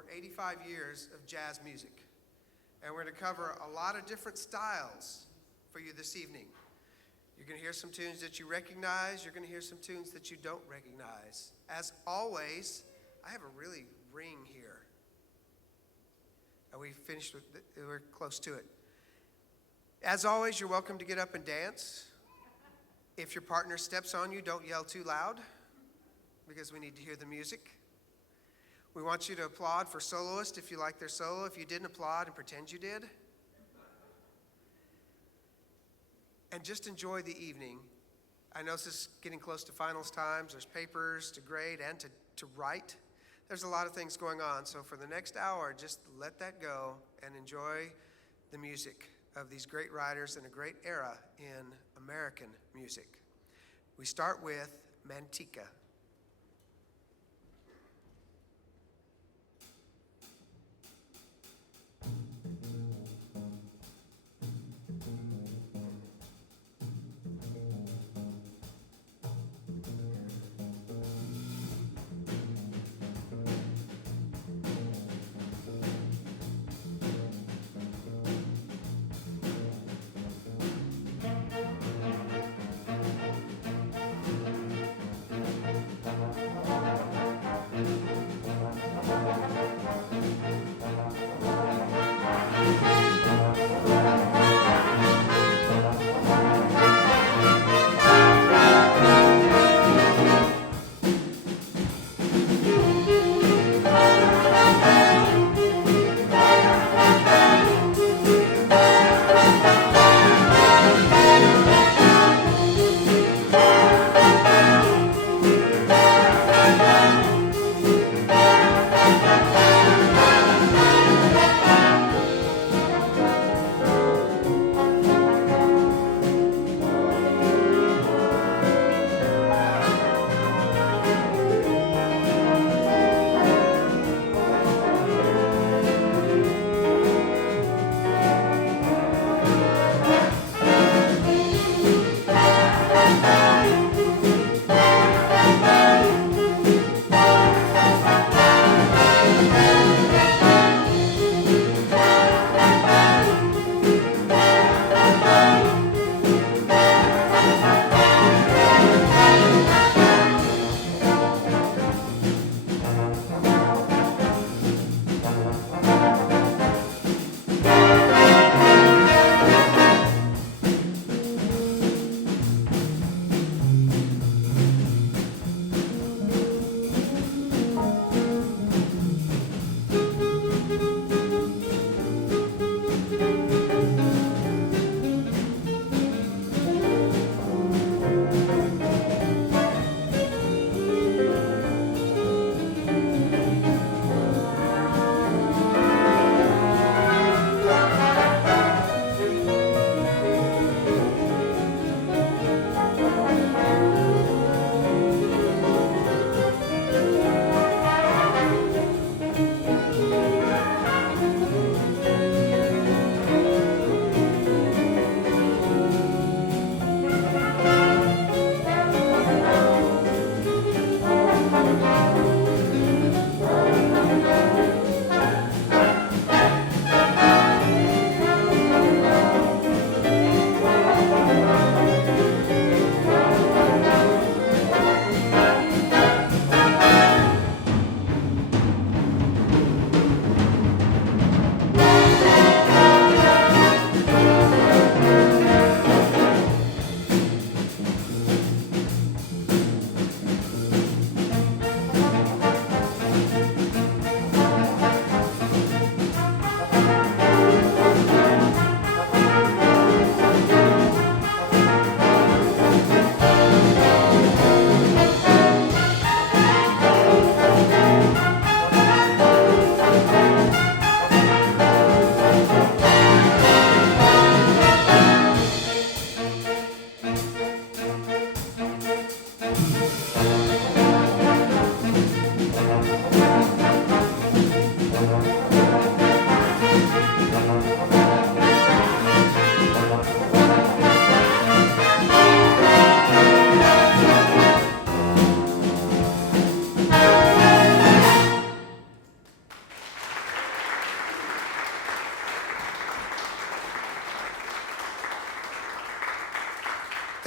over 85 years of jazz music. And we're going to cover a lot of different styles for you this evening. You're going to hear some tunes that you recognize. You're going to hear some tunes that you don't recognize. As always, I have a really ring here. We finished with we're close to it. As always, you're welcome to get up and dance. If your partner steps on you, don't yell too loud because we need to hear the music. We want you to applaud for soloists if you like their solo. If you didn't applaud, and pretend you did. And just enjoy the evening. I know this is getting close to finals times. There's papers to grade and to write. There's a lot of things going on. So for the next hour, just let that go and enjoy the music of these great writers in a great era in American music. We start with Mantica.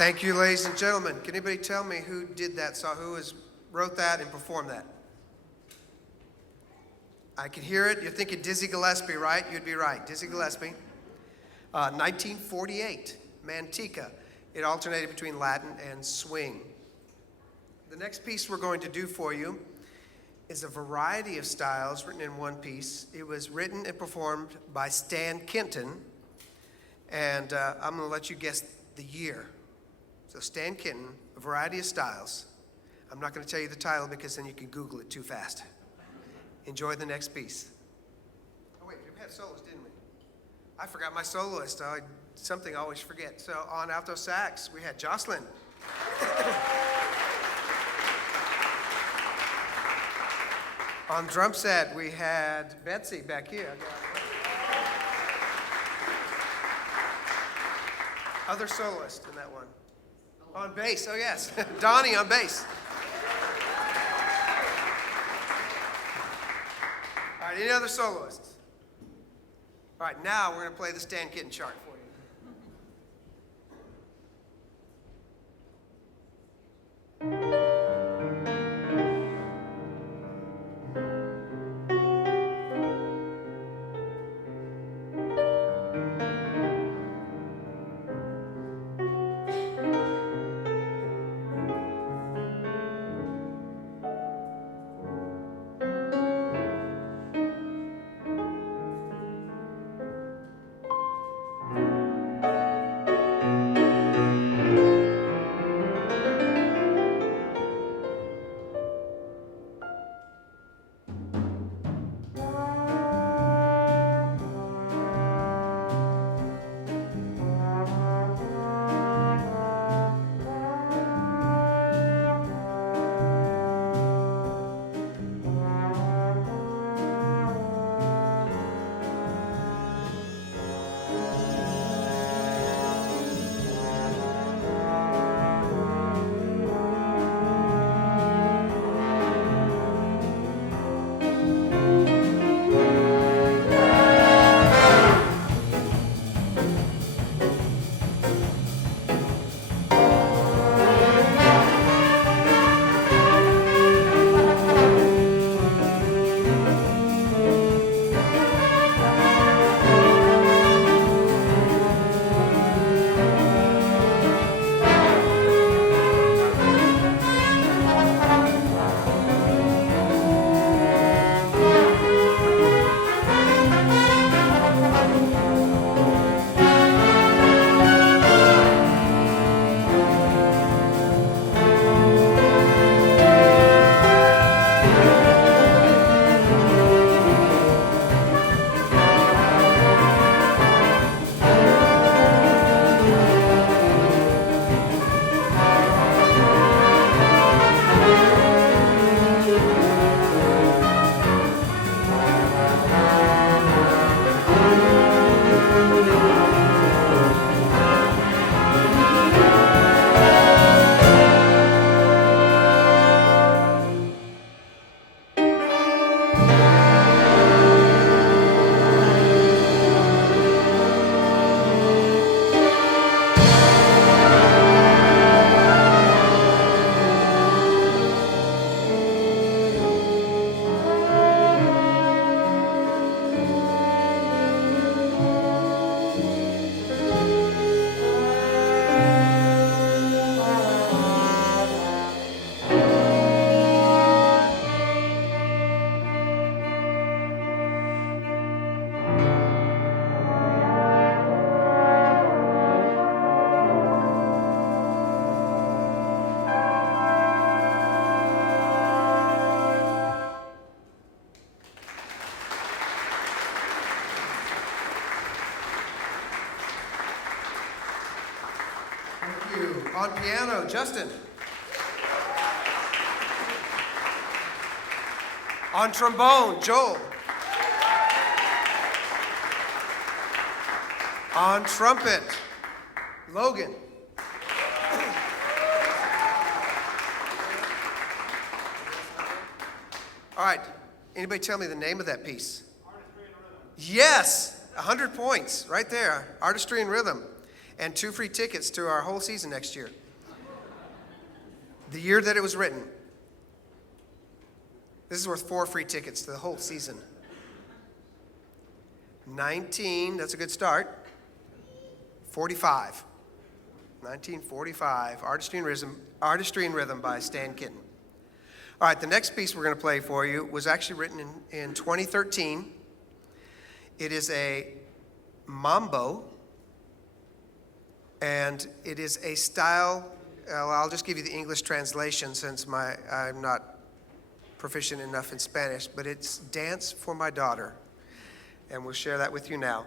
Thank you, ladies and gentlemen. Can anybody tell me who did that song, wrote that and performed that? I can hear it. You're thinking Dizzy Gillespie, right? You'd be right. Dizzy Gillespie. 1948, Manteca. It alternated between Latin and swing. The next piece we're going to do for you is a variety of styles written in one piece. It was written and performed by Stan Kenton, and I'm going to let you guess the year. So Stan Kenton, a variety of styles. I'm not going to tell you the title because then you can Google it too fast. Enjoy the next piece. Oh wait, we had solos, didn't we? I forgot my soloist. Something I always forget. So on alto sax, we had Jocelyn. On drum set, we had Betsy back here. Other soloist in that one. On bass, oh yes, Donnie on bass. All right, any other soloists? All right, now we're going to play the Stan Kenton chart for you. On piano, Justin. On trombone, Joel. On trumpet, Logan. All right, anybody tell me the name of that piece? Artistry and Rhythm. Yes, 100 points right there, Artistry and Rhythm. and 2 free tickets to our whole season next year. The year that it was written. This is worth 4 free tickets to the whole season. 19, that's a good start. 45. 1945, Artistry and Rhythm by Stan Kenton. All right, the next piece we're going to play for you was actually written in 2013. It is a mambo, and it is a style, I'll just give you the English translation since I'm not proficient enough in Spanish, but it's Dance for My Daughter, and we'll share that with you now.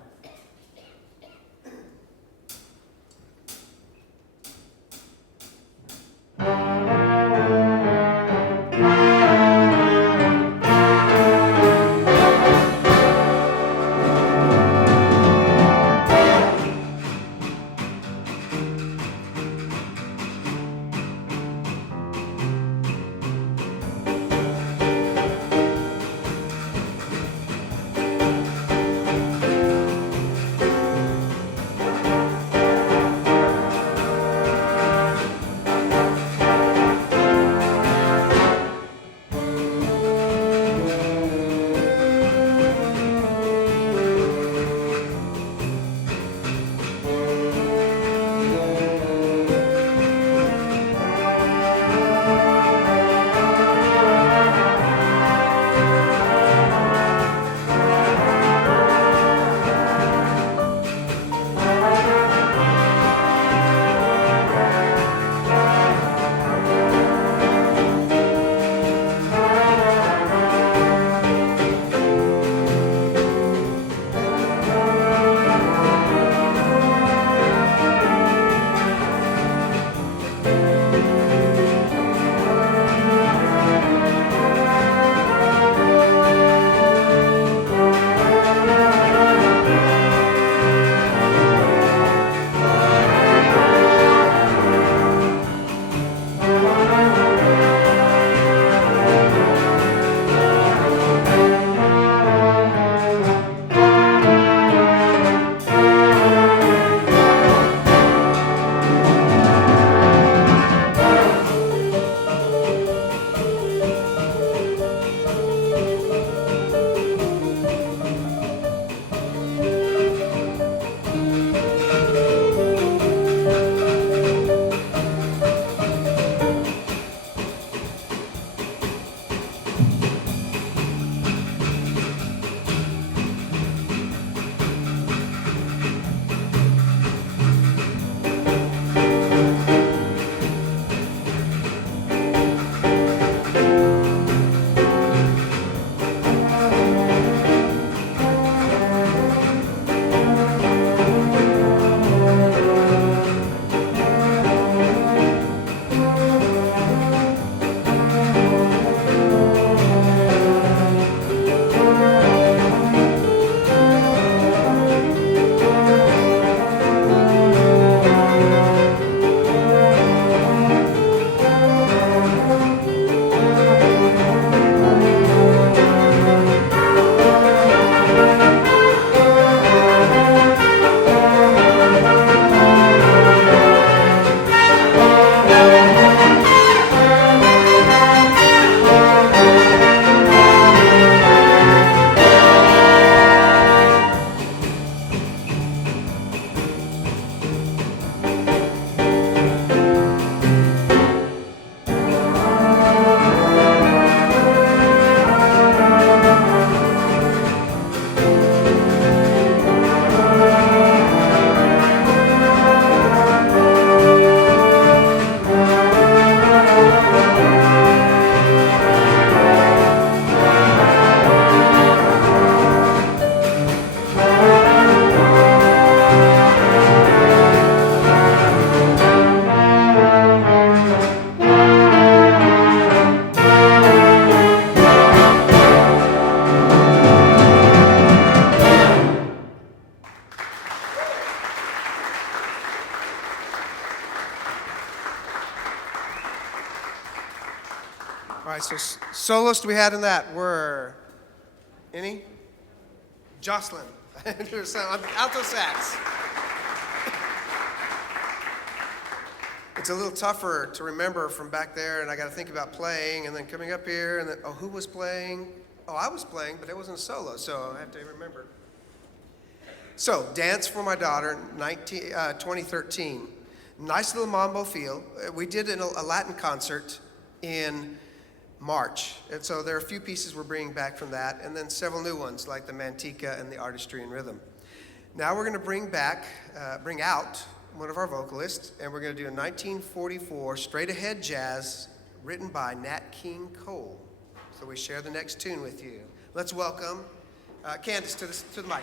All right, so soloists we had in that were any? Jocelyn, alto sax. it's a little tougher to remember from back there, and I got to think about playing, and then coming up here, and then, oh, who was playing? Oh, I was playing, but it wasn't a solo, so I have to remember. So, Dance for My Daughter, 2013. Nice little mambo feel. We did a Latin concert in March, and so there are a few pieces we're bringing back from that, and then several new ones like the Mantica and the Artistry and Rhythm. Now we're going to bring out one of our vocalists, and we're going to do a 1944 straight-ahead jazz written by Nat King Cole. So we share the next tune with you. Let's welcome Candace to the mic.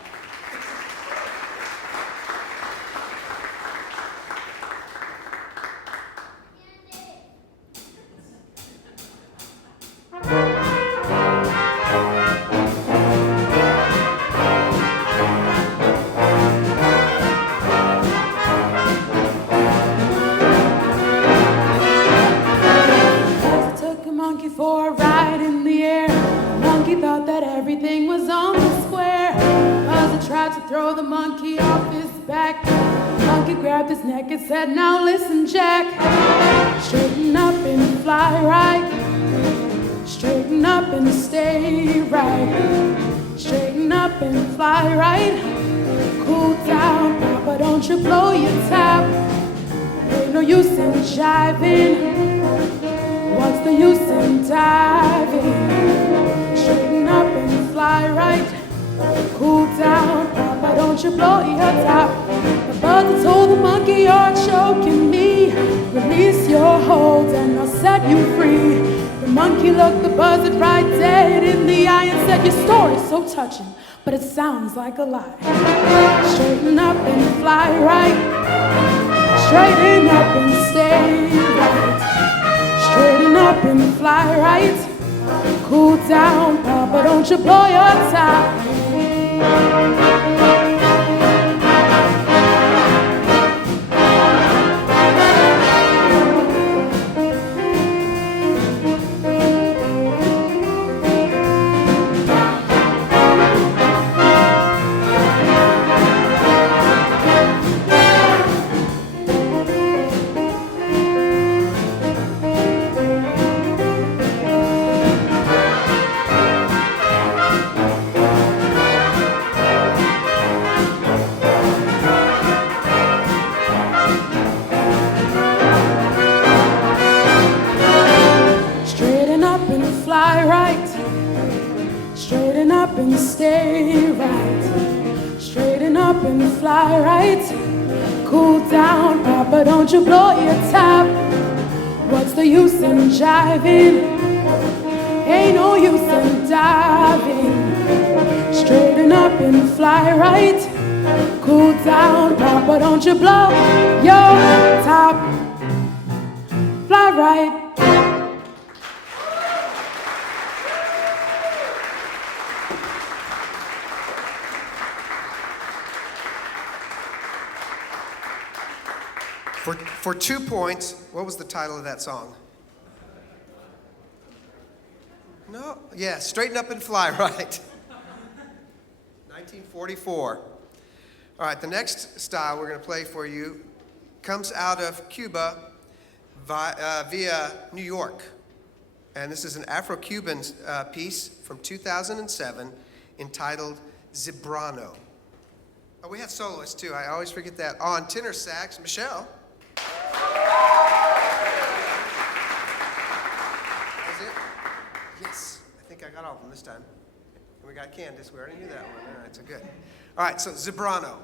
Throw the monkey off his back. Monkey grabbed his neck and said, now listen, Jack. Straighten up and fly right. Straighten up and stay right. Straighten up and fly right. Cool down, Papa, don't you blow your top. Ain't no use in jiving. What's the use in diving? Straighten up and fly right. Cool down, Papa, don't you blow your top. The buzzer told the monkey, you're choking me. Release your hold and I'll set you free. The monkey looked the buzzard right dead in the eye and said, your story's so touching, but it sounds like a lie. Straighten up and fly right. Straighten up and stay right. Straighten up and fly right. Cool down, Papa, don't you blow your top. And stay right. Straighten up and fly right. Cool down, Papa, don't you blow your top. What's the use in jiving? Ain't no use in diving. Straighten up and fly right. Cool down, Papa, don't you blow your top. Fly right. For 2 points, what was the title of that song? No, yeah, Straighten Up and Fly Right. 1944. All right, the next style we're going to play for you comes out of Cuba via New York. And this is an Afro-Cuban piece from 2007 entitled Zebrano. Oh, we have soloists too. I always forget that. On tenor sax, Michelle. Is it? Yes, I think I got all of them this time. And we got Candace. We already knew that one. All right, so good. All right, so Zebrano.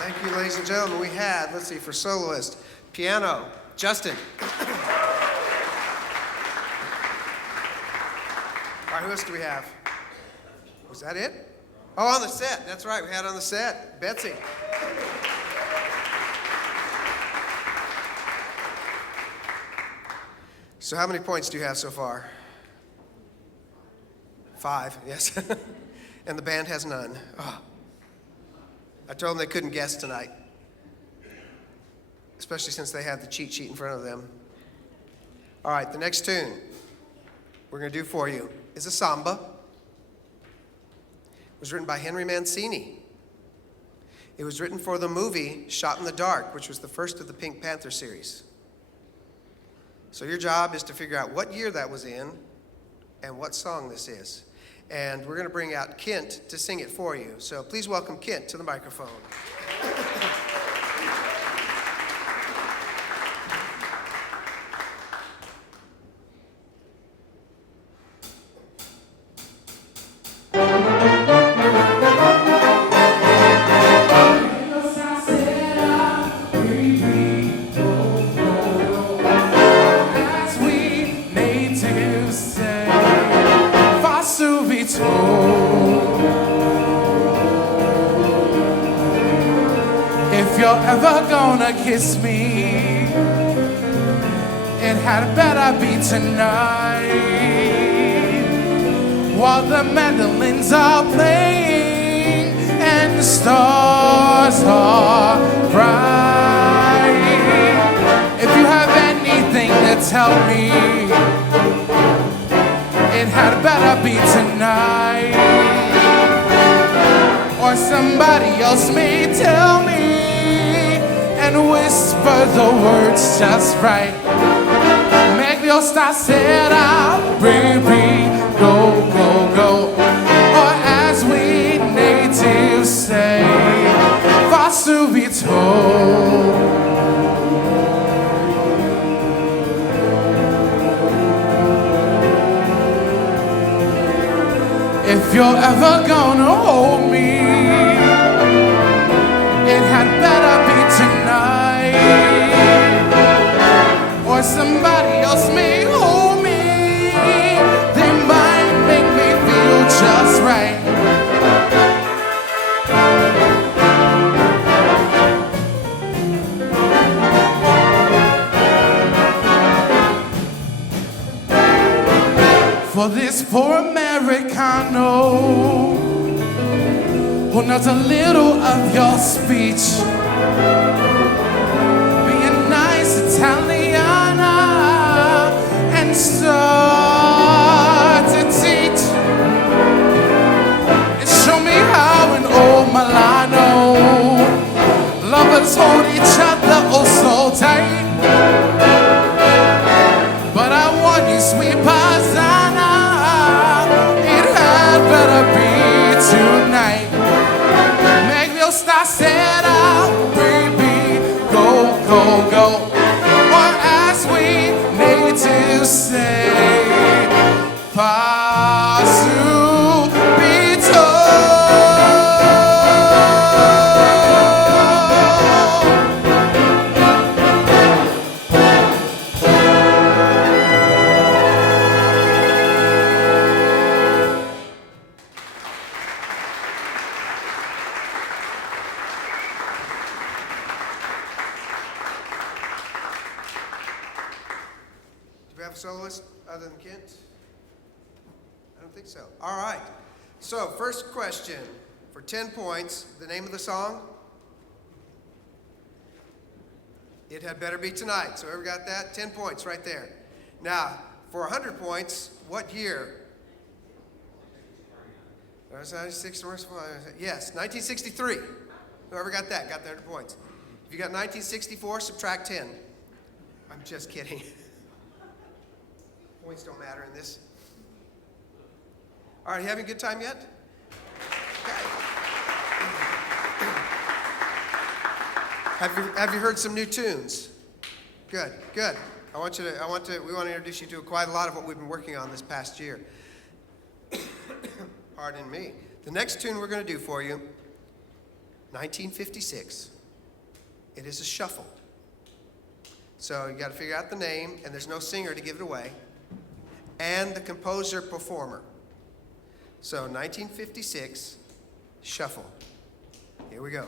Thank you, ladies and gentlemen. We had, let's see, for soloist, piano, Justin. All right, who else do we have? Was that it? Oh, on the set. That's right, we had on the set, Betsy. So how many points do you have so far? 5, yes. And the band has none. Oh. I told them they couldn't guess tonight, especially since they had the cheat sheet in front of them. All right, the next tune we're going to do for you is a samba. It was written by Henry Mancini. It was written for the movie Shot in the Dark, which was the first of the Pink Panther series. So your job is to figure out what year that was in and what song this is. And we're going to bring out Kent to sing it for you. So please welcome Kent to the microphone. Ever gonna kiss me, it had better be tonight. While the mandolins are playing and the stars are bright. If you have anything to tell me, it had better be tonight. Or somebody else may tell me and whisper the words just right. Meglio stasera, baby, go, go, go. Or as we natives say, va subito. If you're ever gonna hold me, it had better be tonight. Or somebody else may hold me. They might make me feel just right. For this poor Americano who knows a little of your speech, being nice Italiana and start to teach. And show me how in old Milano lovers hold each other oh so tight. But I want you, sweet Paisana, it had better be tonight. Stasera, baby, go, go, go. Or as we natives say, fa subito. soloist other than Kent? I don't think so. All right. So, first question for 10 points. The name of the song? It Had Better Be Tonight. So, whoever got that? 10 points right there. Now, for 100 points, what year? Yes, 1963. Whoever got that got 30 points. If you got 1964, subtract 10. I'm just kidding. Points don't matter in this. All right, you having a good time yet? Okay. Have you heard some new tunes? Good. We want to introduce you to quite a lot of what we've been working on this past year. Pardon me. The next tune we're going to do for you, 1956. It is a shuffle. So you got to figure out the name, and there's no singer to give it away, and the composer performer. So 1956, shuffle. Here we go.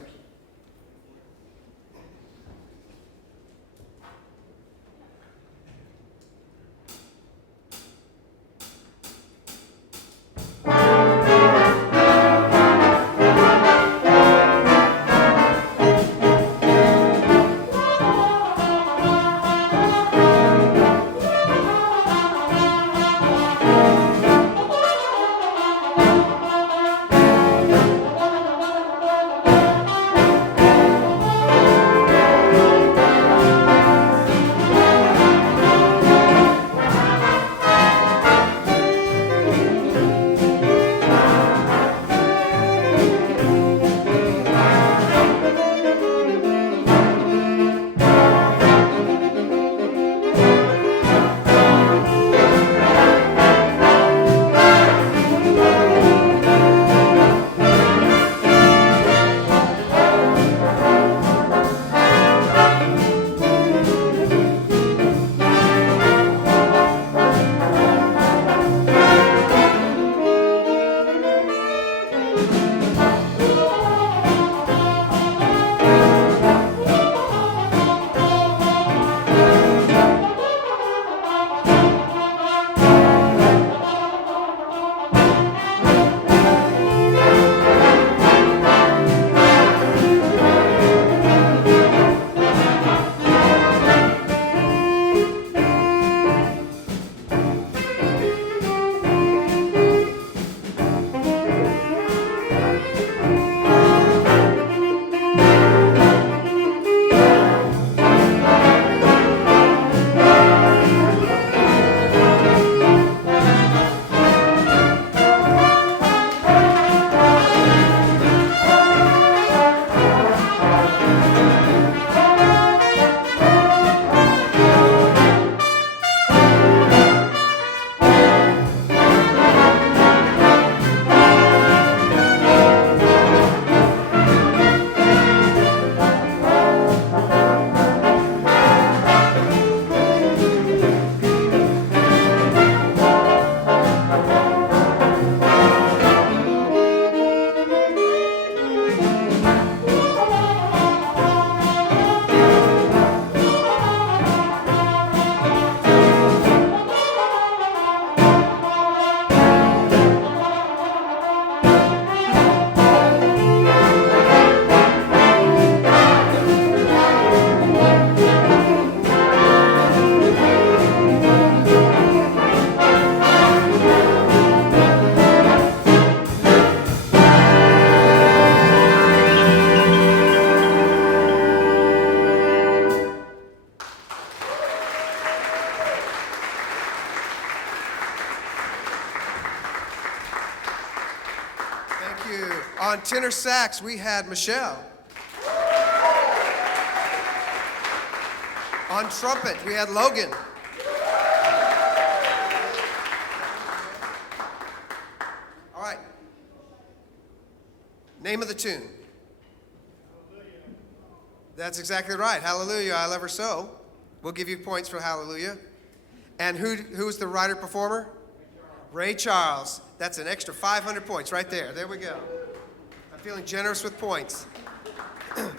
On tenor sax, we had Michelle. On trumpet, we had Logan. All right. Name of the tune. That's exactly right. Hallelujah, I love her so. We'll give you points for Hallelujah. And who's the writer-performer? Ray Charles. That's an extra 500 points right there. There we go. I'm feeling generous with points. All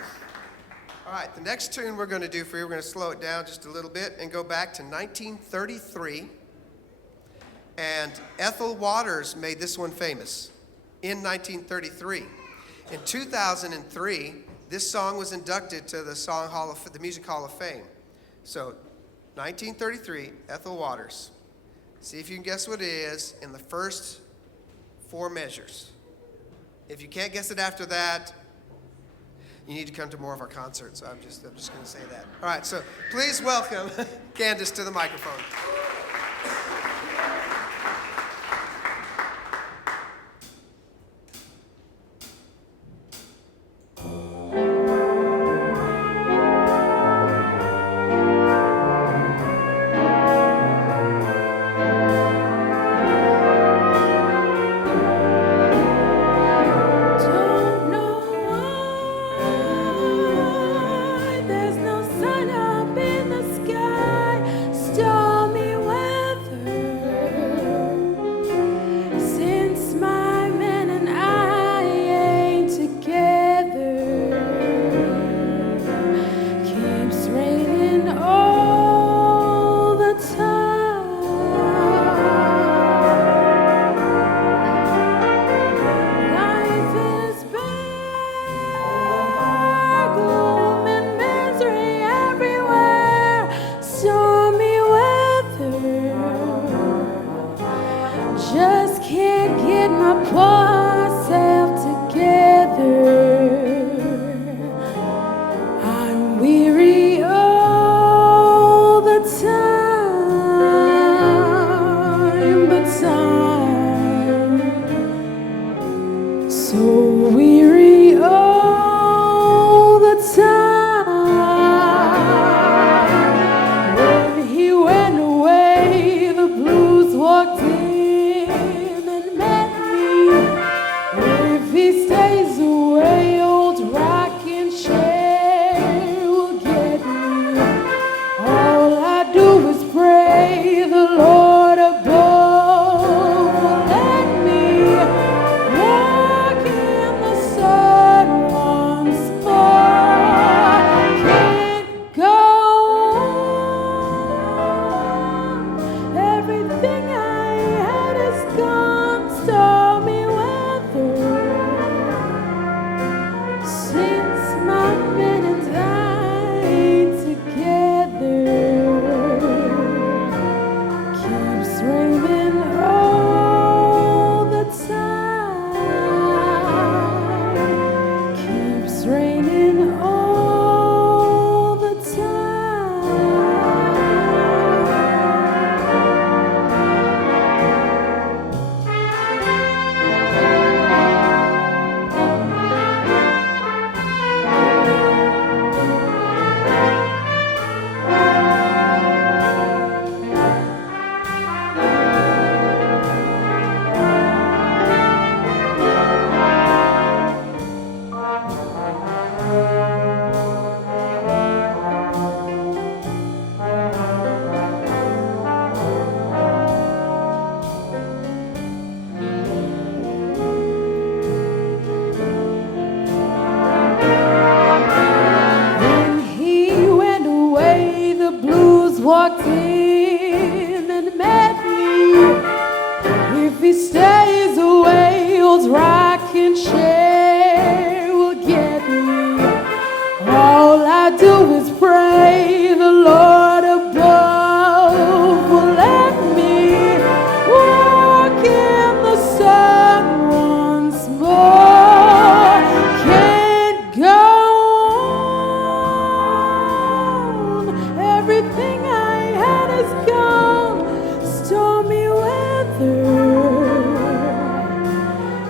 right, the next tune we're going to do for you, we're going to slow it down just a little bit and go back to 1933. And Ethel Waters made this one famous in 1933. In 2003, this song was inducted to the Music Hall of Fame. So, 1933, Ethel Waters. See if you can guess what it is in the first 4 measures. If you can't guess it after that, you need to come to more of our concerts. I'm just going to say that. All right, so please welcome Candace to the microphone.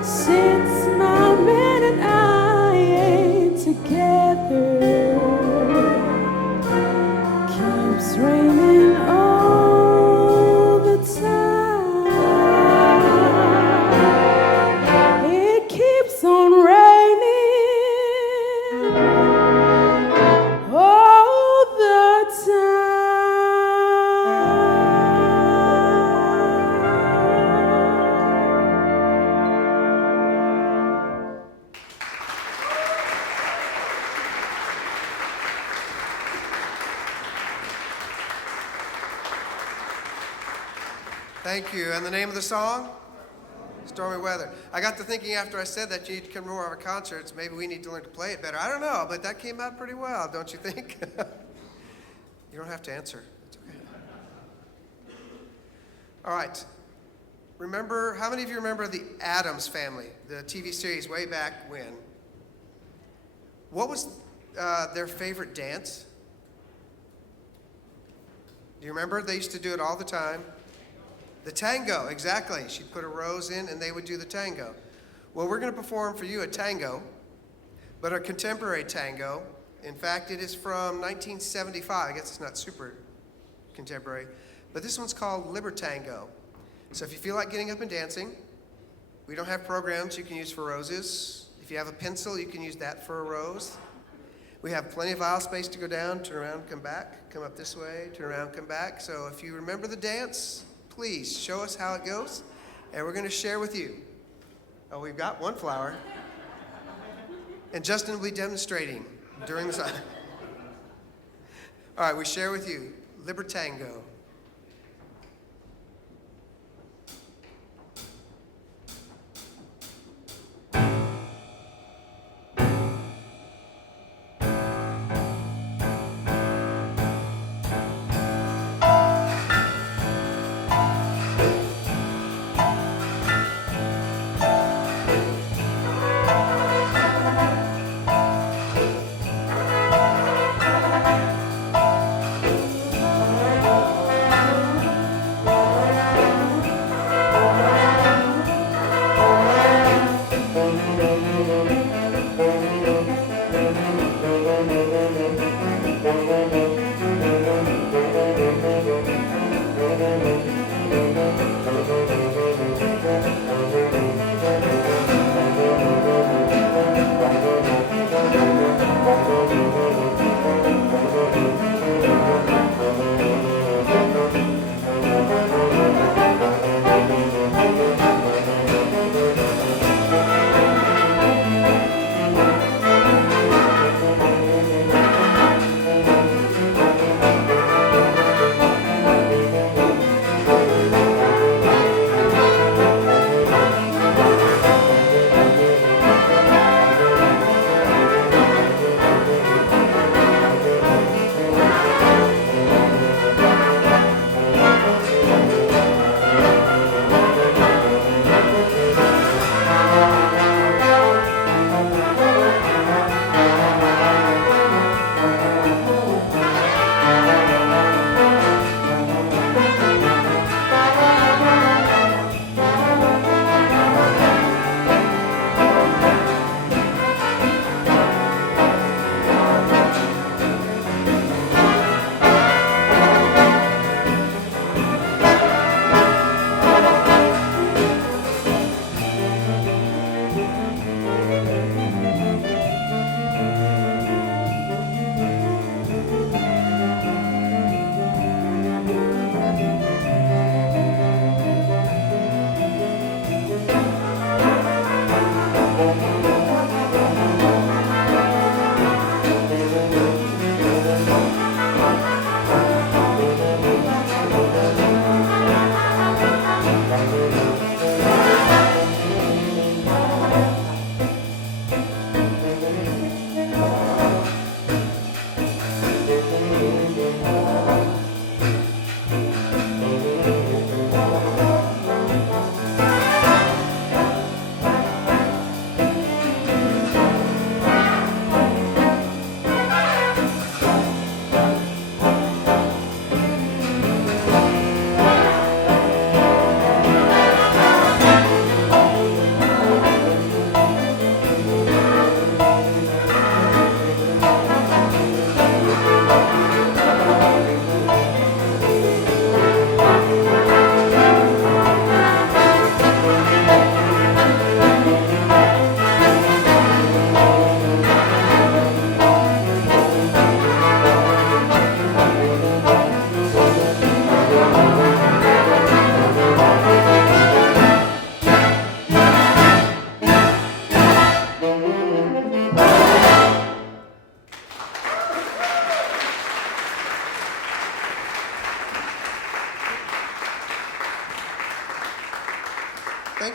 Since my Thank you. And the name of the song? Stormy Weather. I got to thinking after I said that you need to come to more of our concerts. Maybe we need to learn to play it better. I don't know, but that came out pretty well, don't you think? You don't have to answer. It's okay. All right. Remember, how many of you remember the Addams Family, the TV series way back when? What was their favorite dance? Do you remember? They used to do it all the time. The tango, exactly. She'd put a rose in and they would do the tango. Well, we're going to perform for you a tango, but a contemporary tango. In fact, it is from 1975. I guess it's not super contemporary, but this one's called Libertango. So if you feel like getting up and dancing, we don't have programs you can use for roses. If you have a pencil, you can use that for a rose. We have plenty of aisle space to go down, turn around, come back, come up this way, turn around, come back. So if you remember the dance, please show us how it goes, and we're going to share with you. Oh, we've got one flower. And Justin will be demonstrating during the song. All right, we share with you Libertango.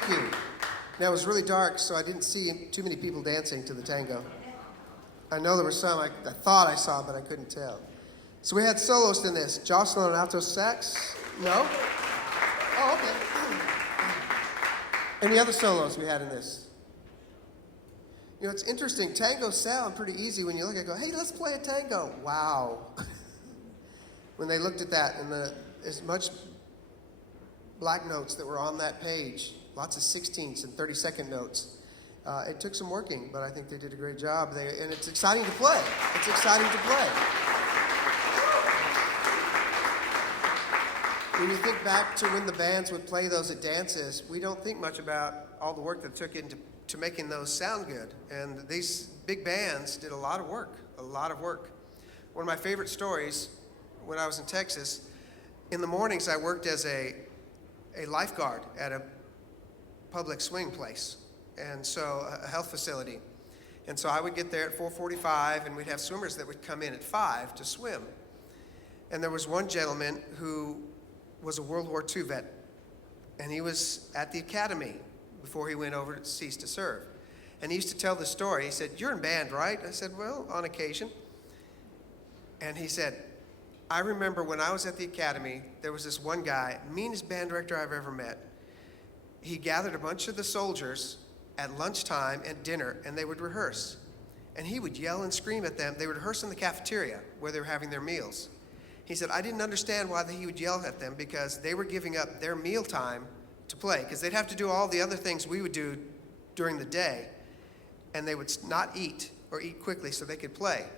Thank you. Now, it was really dark, so I didn't see too many people dancing to the tango. I know there were some I thought I saw, but I couldn't tell. So we had soloists in this. Jocelyn on alto sax. No? Oh, okay. Any other solos we had in this? You know, it's interesting. Tangos sound pretty easy when you look at it. Go, hey, let's play a tango. Wow. When they looked at that and as much black notes that were on that page, lots of 16ths and 32nd notes. It took some working, but I think they did a great job. And it's exciting to play. It's exciting to play. When you think back to when the bands would play those at dances, we don't think much about all the work that took into making those sound good. And these big bands did a lot of work, One of my favorite stories, when I was in Texas, in the mornings I worked as a lifeguard at a public swing place, and so a health facility. And so I would get there at 4:45, and we'd have swimmers that would come in at 5 to swim. And there was one gentleman who was a World War II vet, and he was at the academy before he went overseas to serve. And he used to tell the story. He said, "You're in band, right?" I said, "Well, on occasion." And he said, "I remember when I was at the academy, there was this one guy, meanest band director I've ever met. He gathered a bunch of the soldiers at lunchtime and dinner, and they would rehearse. And he would yell and scream at them. They would rehearse in the cafeteria where they were having their meals. He said, I didn't understand why he would yell at them, because they were giving up their meal time to play, because they'd have to do all the other things we would do during the day, and they would not eat or eat quickly so they could play."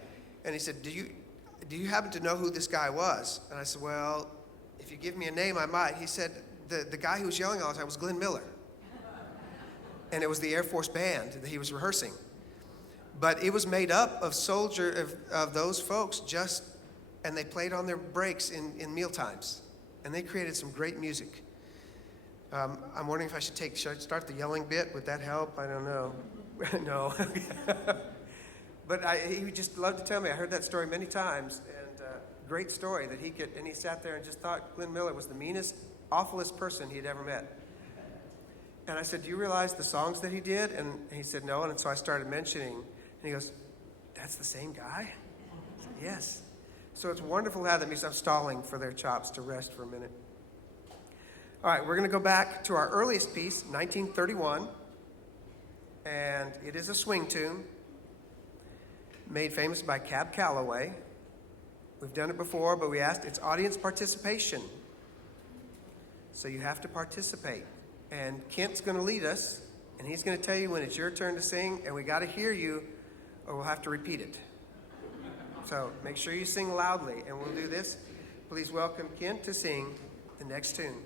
And he said, do you happen to know who this guy was?" And I said, "Well, if you give me a name, I might." He said, the guy who was yelling all the time was Glenn Miller. And it was the Air Force band that he was rehearsing. But it was made up of of those folks and they played on their breaks in meal times. And they created some great music. I'm wondering if should I start the yelling bit? Would that help? I don't know. No. But he would just love to tell me. I heard that story many times, and great story that and he sat there and just thought Glenn Miller was the meanest, awfulest person he had ever met. And I said, "Do you realize the songs that he did?" And he said, "No." And so I started mentioning, and he goes, "That's the same guy?" I said, "Yes." So it's wonderful to have them. I'm stalling for their chops to rest for a minute. All right, we're going to go back to our earliest piece, 1931, and it is a swing tune made famous by Calloway. We've done it before, but we asked, it's audience participation. So you have to participate. And Kent's going to lead us, and he's going to tell you when it's your turn to sing, and we got to hear you, or we'll have to repeat it. So make sure you sing loudly, and we'll do this. Please welcome Kent to sing the next tune.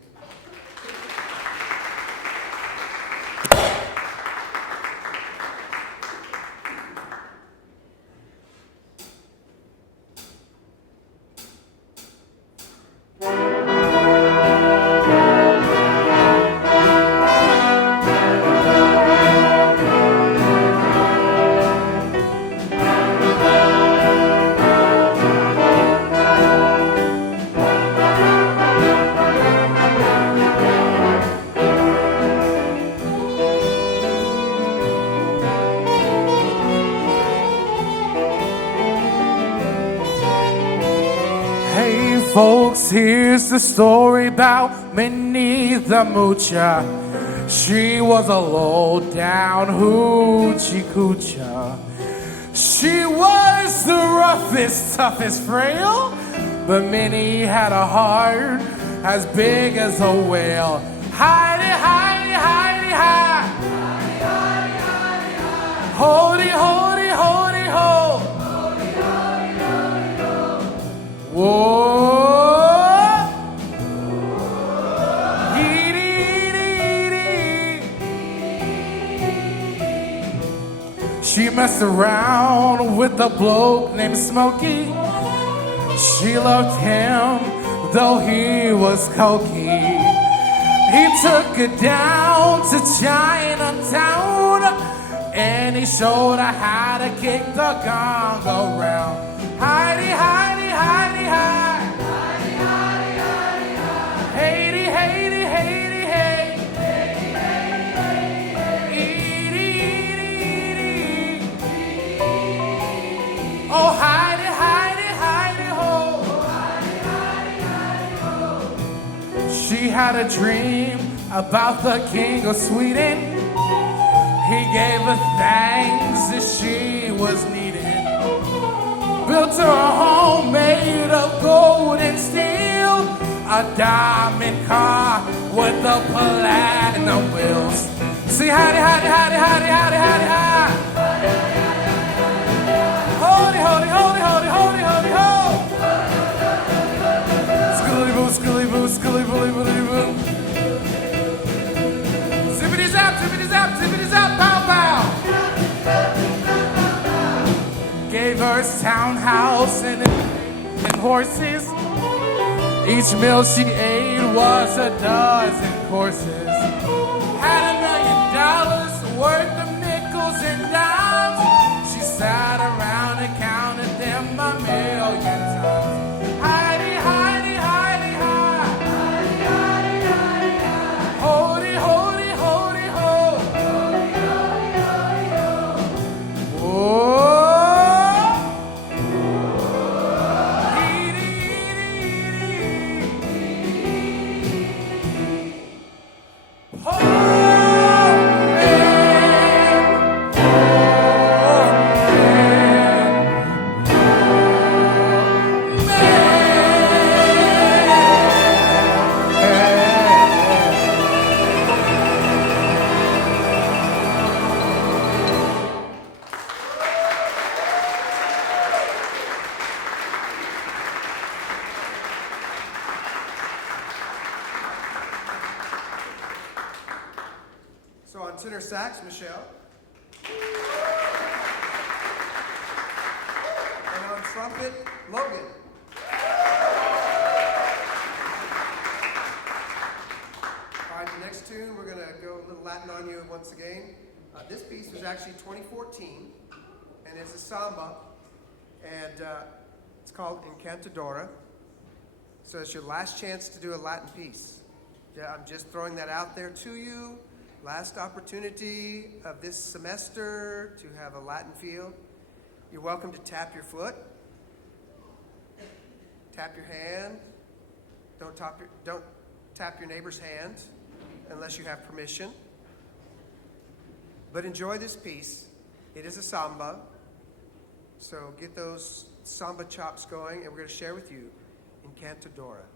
Folks, here's the story about Minnie the Moocher. She was a low-down hoochie coocher. She was the roughest, toughest frail, but Minnie had a heart as big as a whale. Hidey, hidey, hidey, hi. Hidey, hidey, hidey, hi. Holdy, holdy, holdy, ho. Holdy, holdy, holdy, ho. Whoa. She messed around with a bloke named Smokey. She loved him, though he was cokey. He took her down to Chinatown, and he showed her how to kick the gong around. Hidey, hidey, hidey, hi. Hidey, hidey, hidey, hi. Hadey, hadey, hadey, hey. Hadey, hadey, She had a dream about the king of Sweden. He gave her things that she was needing. Built her a home made of gold and steel. A diamond car with the platinum wheels. See, howdy, howdy, howdy, howdy, howdy, howdy, howdy. Holy, holy, holy, holy, holy, holy, ho. Skilly boo, skilly boo, skilly boo, boo, boo. Zippity zap, zippity zap, pow, pow. Gave her a townhouse and horses. Each meal she ate was a dozen courses. Had $1 million worth of nickels and dimes. She sat around and counted them 1,000,000 times. Heidi, Heidi, Heidi, hi. Heidi, Heidi, Heidi, hi. Holy, holy, holy, ho. Holy, holy, holy, ho. Whoa. So on tenor sax, Michelle. And on trumpet, Logan. All right, the next tune, we're going to go a little Latin on you once again. This piece was actually 2014, and it's a samba, and it's called Encantadora. So it's your last chance to do a Latin piece. I'm just throwing that out there to you. Last opportunity of this semester to have a Latin feel. You're welcome to tap your foot, tap your hand. Don't tap your neighbor's hand unless you have permission. But enjoy this piece. It is a samba. So get those samba chops going, and we're going to share with you Encantadora.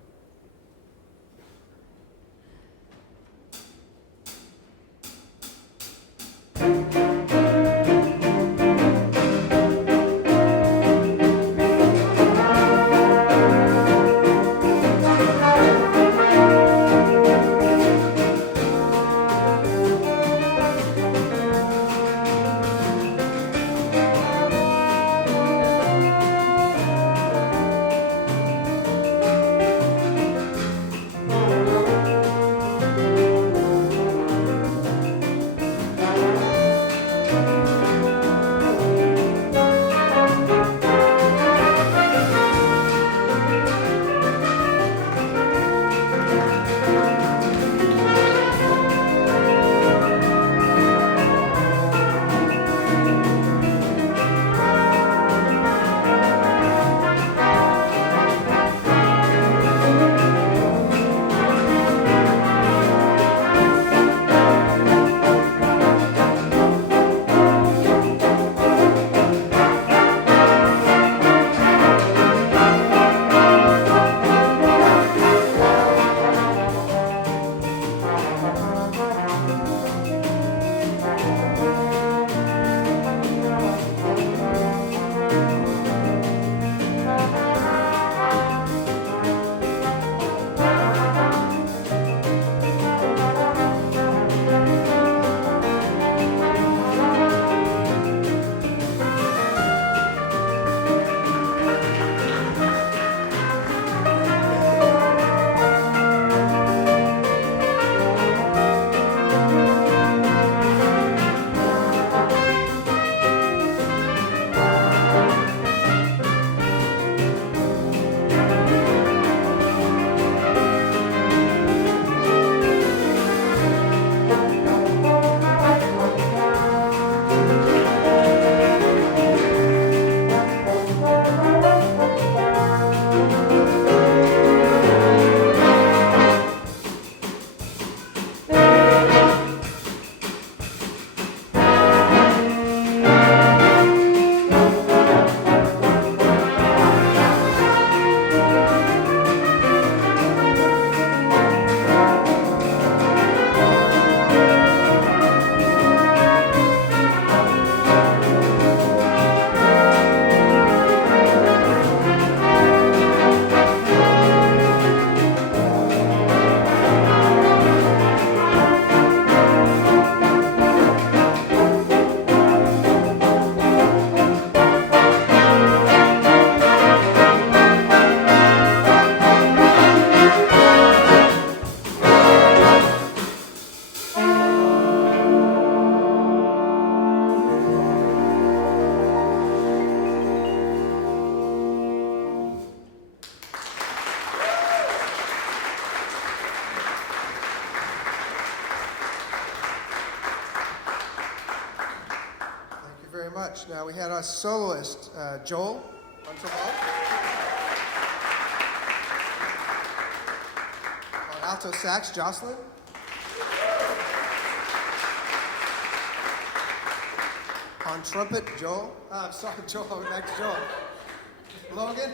much. Now we had our soloist, Joel, on trombone. On alto sax, Jocelyn. On trumpet, Joel. Joel, next Joel. Logan.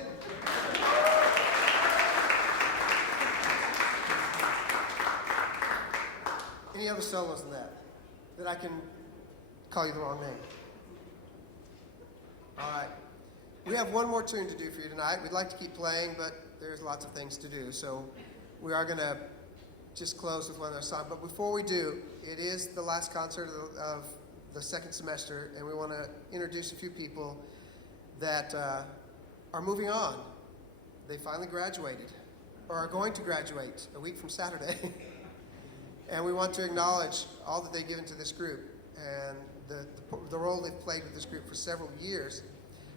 Any other solos than that I can call you the wrong name? All right. We have one more tune to do for you tonight. We'd like to keep playing, but there's lots of things to do. So we are going to just close with one other song. But before we do, it is the last concert of the second semester, and we want to introduce a few people that are moving on. They finally graduated, or are going to graduate a week from Saturday. And we want to acknowledge all that they've given to this group and the role they've played with this group for several years.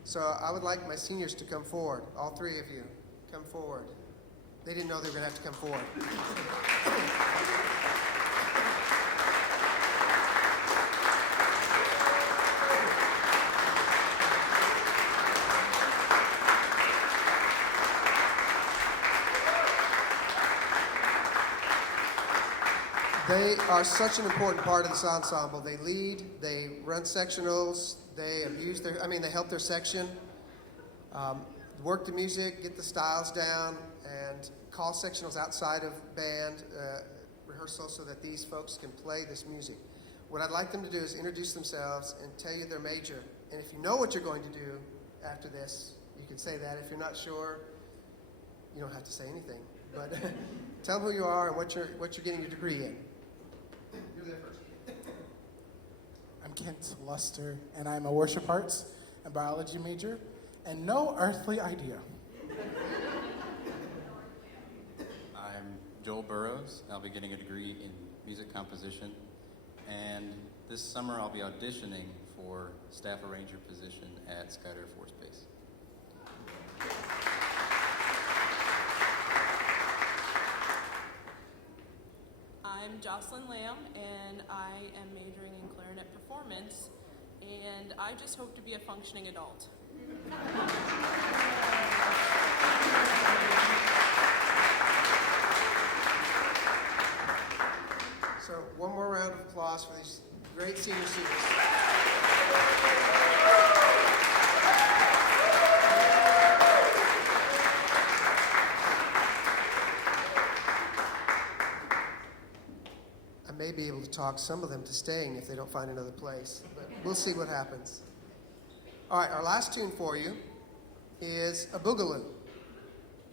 So I would like my seniors to come forward. All three of you, come forward. They didn't know they were going to have to come forward. They are such an important part of this ensemble. They lead, they run sectionals, they help their section, work the music, get the styles down, and call sectionals outside of band rehearsal so that these folks can play this music. What I'd like them to do is introduce themselves and tell you their major. And if you know what you're going to do after this, you can say that. If you're not sure, you don't have to say anything. But tell them who you are and what you're getting your degree in. You're there first. I'm Kent Luster, and I'm a worship arts and biology major, and no earthly idea. I'm Joel Burrows. I'll be getting a degree in music composition, and this summer I'll be auditioning for staff arranger position at Scott Air Force Base. I'm Jocelyn Lamb, and I am majoring in clarinet performance, and I just hope to be a functioning adult. So one more round of applause for these great senior students. I may be able to talk some of them to staying if they don't find another place, but we'll see what happens. All right, our last tune for you is a boogaloo.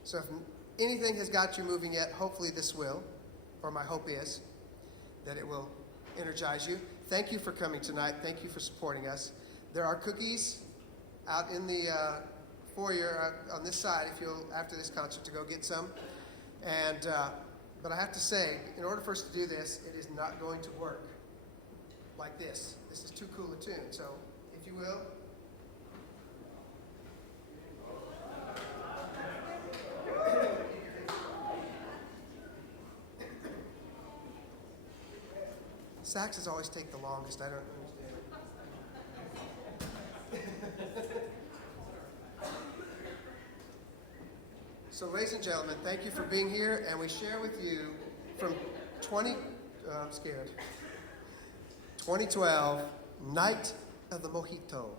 So if anything has got you moving yet, hopefully this will, or my hope is that it will energize you. Thank you for coming tonight. Thank you for supporting us. There are cookies out in the foyer on this side if you'll, after this concert, to go get some. And but I have to say, in order for us to do this, it is not going to work like this. This is too cool a tune. So, if you will. Saxes always take the longest. I don't understand. So, ladies and gentlemen, thank you for being here, and we share with you from 2012, Night of the Mojito.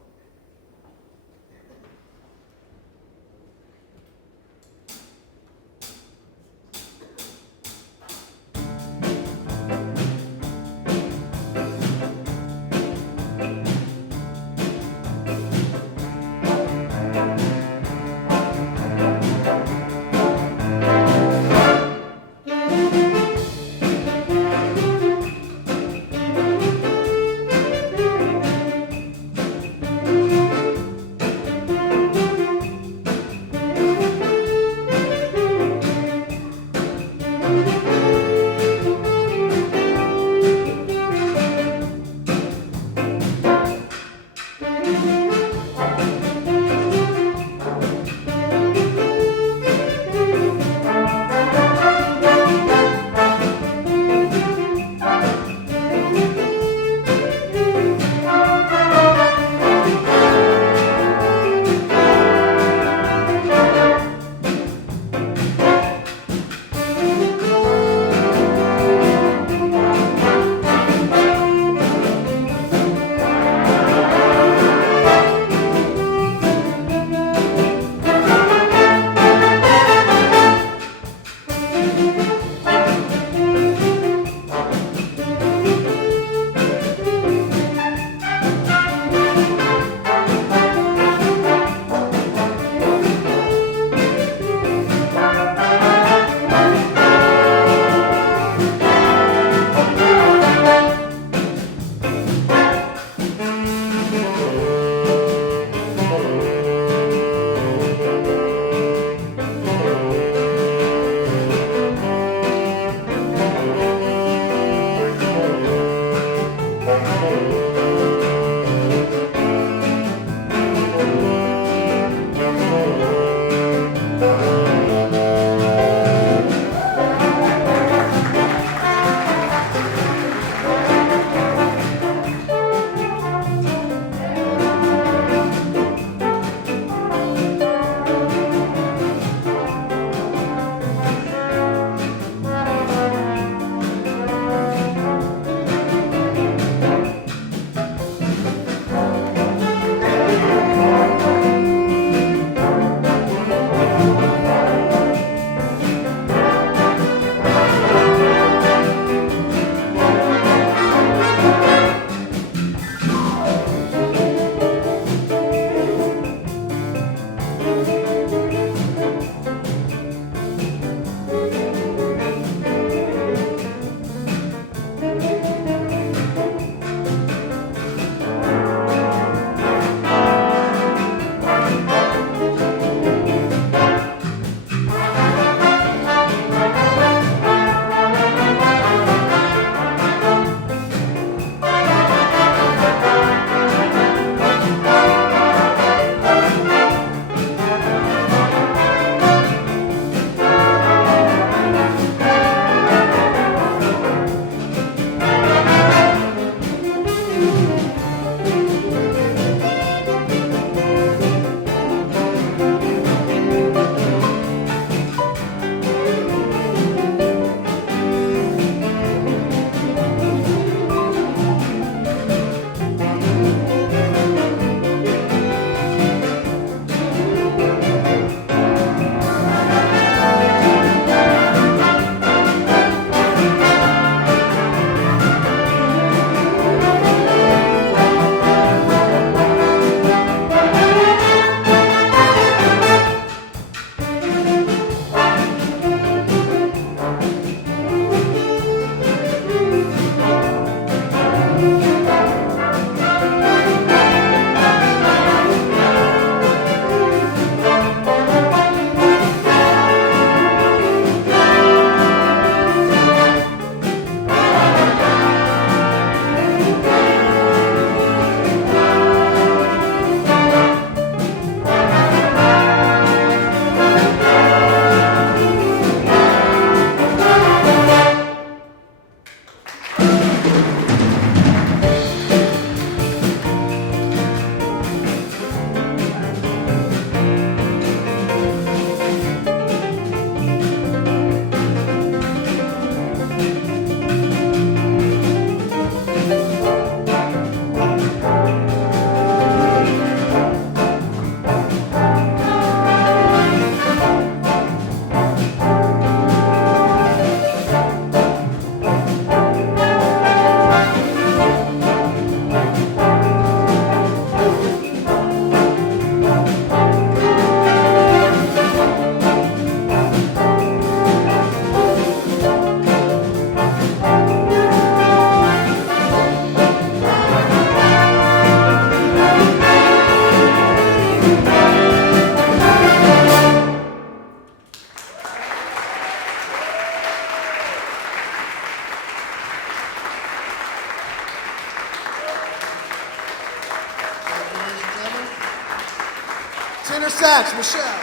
sax, Michelle.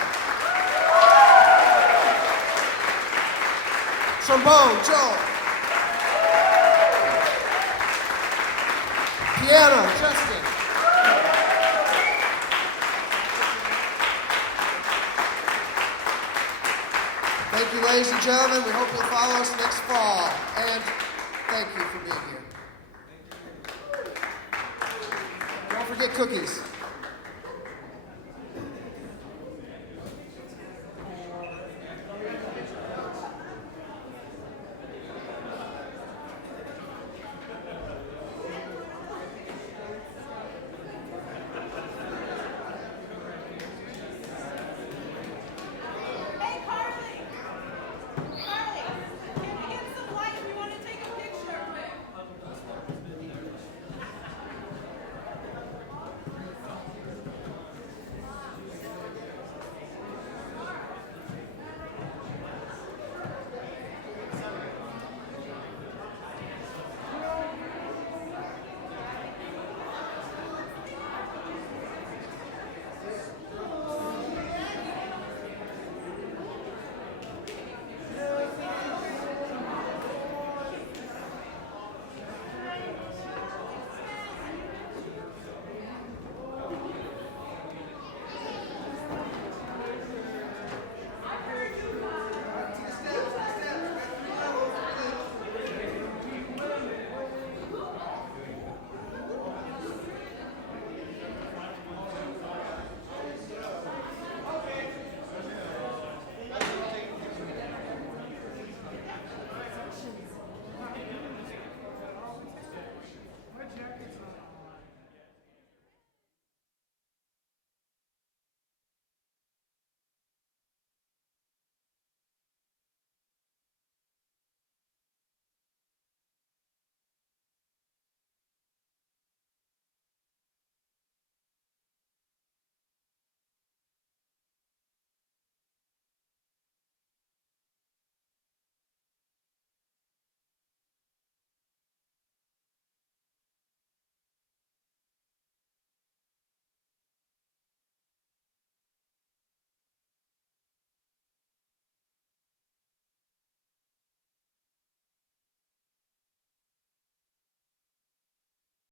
Trombone, Joel. Piano, Justin. Thank you, ladies and gentlemen. We hope you'll follow us next fall. And thank you for being here. Don't forget cookies.